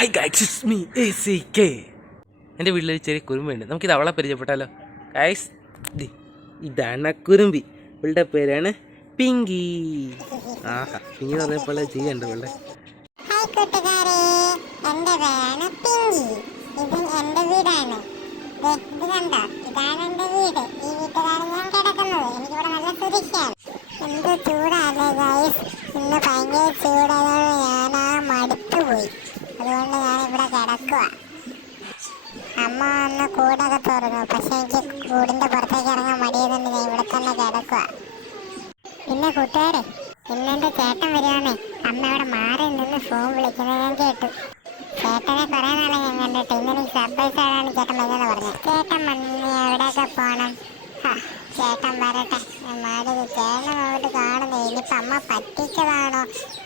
Hi guys, it's me ACK. എൻ്റെ വീട്ടിലൊരു ചെറിയ കുറുമ്പുണ്ട്. നമുക്കിത് അവളെ പരിചയപ്പെട്ടാലോ ഗൈസ്? ഇതാണ് കുറുമ്പി. ഇവളുടെ പേരാണ് പിങ്കി. ആഹാ, പിങ്കി എന്ന് പറഞ്ഞപ്പോൾ ചെയ്യണ്ട ഇവളുടെ. ഹായ് കൂട്ടുകാരെ, എൻ്റെ പേരാണ് പിങ്കി. ഇത് എൻ്റെ വീടാണ്. ഇത് കണ്ടോ, ഇതാണ് എൻ്റെ വീട്. ഈ വീട്ടിലാണ് ഞാൻ കിടക്കുന്നത്. എനിക്കിവിടെ നല്ല സുരക്ഷയാണ്. എന്ത് ചൂടാല്ലേ ഗൈസ്, ഇന്ന് ഭയങ്കര ചൂടായതുകൊണ്ട് ഞാൻ മടുത്തുപോയി. അതുകൊണ്ട് ഞാനിവിടെ കിടക്കുക. അമ്മ ഒന്ന് കൂടൊക്കെ തുറന്നു, പക്ഷെ എനിക്ക് കൂടിൻ്റെ പുറത്തേക്ക് ഇറങ്ങാൻ മടിയതുകൊണ്ട് ഞാൻ ഇവിടെ തന്നെ കിടക്കുക. പിന്നെ കൂട്ടുകാരെ, ഇന്നെൻ്റെ ചേട്ടൻ വരികയാണേ. അമ്മ അവിടെ മാറി നിന്ന് ഫോൺ വിളിക്കുന്നത് ഞാൻ കേട്ടു. ചേട്ടനെ കുറേ നാളെ ഞാൻ കണ്ടിട്ട് ഇന്നെനിക്ക് സർപ്രൈസ് ആയിട്ടാണ് ചേട്ടൻ വരുന്നത് പറഞ്ഞത്. ചേട്ടൻ വന്ന് എവിടെയൊക്കെ പോകണം? ചേട്ടൻ വരട്ടെ, ചേട്ടൻ നോക്കിട്ട് കാണുന്നു. ഇനിയിപ്പം അമ്മ പറ്റിച്ചതാണോ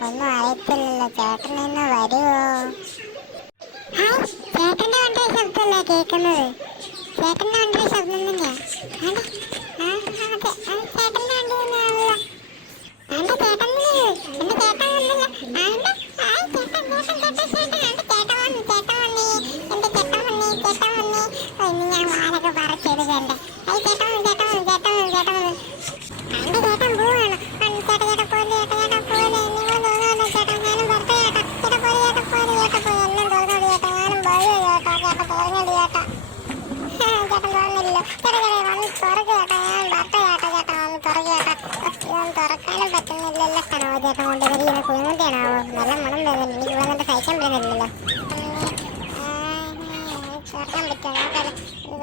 ഒന്നും അറിയത്തില്ലല്ലോ. ചേട്ടൻ ഇന്ന് വരുമോ? ചേട്ടൻ്റെ വണ്ടി ശബ്ദമല്ലേ കേൾക്കുന്നത്? ചേട്ടൻ്റെ വണ്ടി ശബ്ദം തന്നെയാ. ചേട്ടൻ്റെ വണ്ടി തന്നെയാണല്ലോ. എൻ്റെ ചേട്ടൻ എൻ്റെ ചേട്ടൻ വന്നില്ല. ഞാൻ വാലൊക്കെ പറിച്ചെടുക്കണ്ടേ. തുറക്കാനും പറ്റുന്നില്ലല്ലോ. ചേട്ടൻ കൊണ്ടുവരികയാണ്. കുഞ്ഞുകുട്ടിയാണോ? നല്ല മണം വരുന്നുണ്ട്. എനിക്ക് വന്നിട്ട് സഹിക്കാൻ പറ്റുന്നില്ലല്ലോ.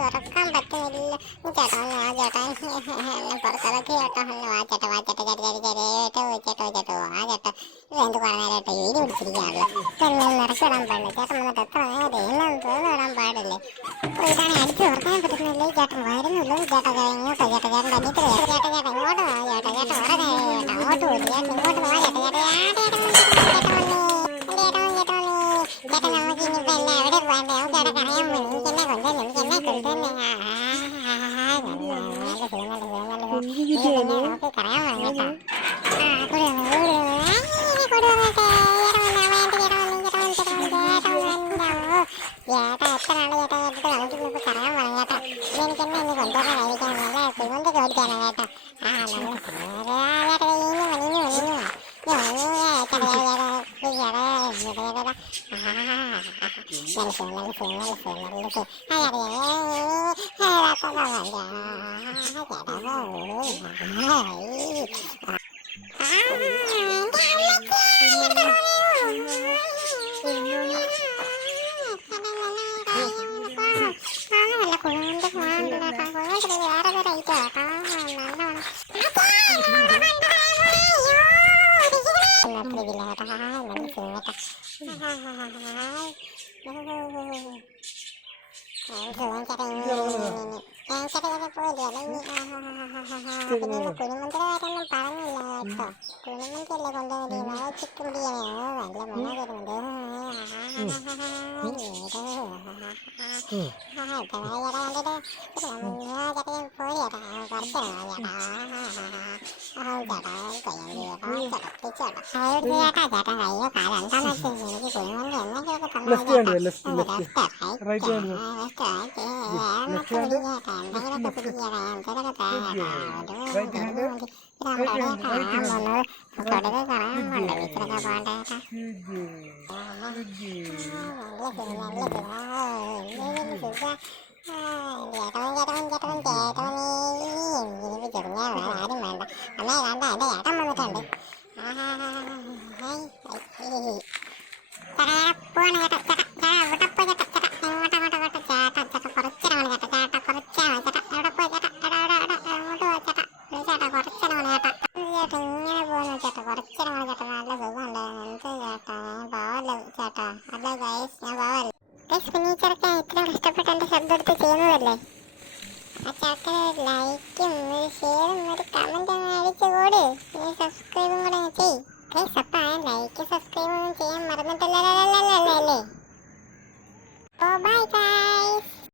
തുറക്കാൻ പറ്റുന്നില്ല ചേട്ടാ. പുറത്തിറക്കി ചേട്ടാ. വാച്ചേട്ടോ വാച്ചേട്ടോ ചേട്ടോ ചേട്ടോ ആ ചേട്ടാ. ഇതെന്ത് കുറേ നേരമായിട്ട് എരി പിടിച്ചിരിക്കുകയാണല്ലോ. ഇതെല്ലാം നിറച്ചിടാൻ പാടില്ല. ചേട്ടൻ വന്നിട്ട് എത്ര നേരം എല്ലാം തോന്നിടാൻ പാടില്ലേ. അപ്പോൾ ഇതാണ് അടിച്ച് തുറക്കാൻ പറ്റുന്നില്ല. ചേട്ടൻ വരുന്നുള്ളൂ. ചേട്ടാ ഇങ്ങോട്ടോ ചേട്ടാ. ചേട്ടൻ അനിയത്തിൽ ചേട്ടാ ഇങ്ങോട്ട് വാ ചേട്ടാ. ചേട്ടാ ഉടനെ ചേട്ടാ അങ്ങോട്ട് പോയി. ചേട്ടൻ ഇങ്ങോട്ട് വാ ചേട്ടാ. ചേട്ടാ നമുക്ക് ഇനിയിപ്പോൾ എല്ലാം എവിടെ പോകണ്ടേ? നമുക്ക് അവിടെ കറയാൻ പോയി. എനിക്ക് എന്നെ കൊണ്ടുവന്നു. എനിക്ക് എന്നെ കൊണ്ടുവന്നു. നമുക്ക് കറയാൻ പോകാം കേട്ടോ. ചേട്ടാ എത്ര നാൾ ചേട്ടാ കേട്ടിട്ട് നമുക്ക് ഇപ്പോൾ കറയാൻ പോകാം കേട്ടോ. ഇതെനിക്ക് എന്നെ ഇനി കൊണ്ടുവന്ന് കഴിക്കാൻ നല്ല കുഞ്ഞുണ്ട് ചോദിക്കാനോ കേട്ടോ. കുരുമന്ത്രിമാരൊന്നും പറഞ്ഞില്ല കേട്ടോ. കുരുമന്ത്രിയല്ലേ കൊണ്ടുവന്നിരിക്കുന്നത്. ചിക്കൻ ബിരിയാണി നല്ല മണം വരുന്നുണ്ട്. കഷ്ടപ്പെട്ട് എന്റെ ശബ്ദം എടുത്ത് ചെയ്യുന്നതല്ലേ. ആ ചേട്ടൻ ലൈക്കും ഒരു ഷെയറും ഒരു കമന്റും അടിച്ചു കൂടി. സബ്സ്ക്രൈബും കൂടെ ചെയ്യ്. അപ്പം ലൈക്ക് സബ്സ്ക്രൈബ് ഒന്നും ചെയ്യാൻ മറന്നിട്ടില്ലല്ലേ. ഓ ബൈ ബൈ.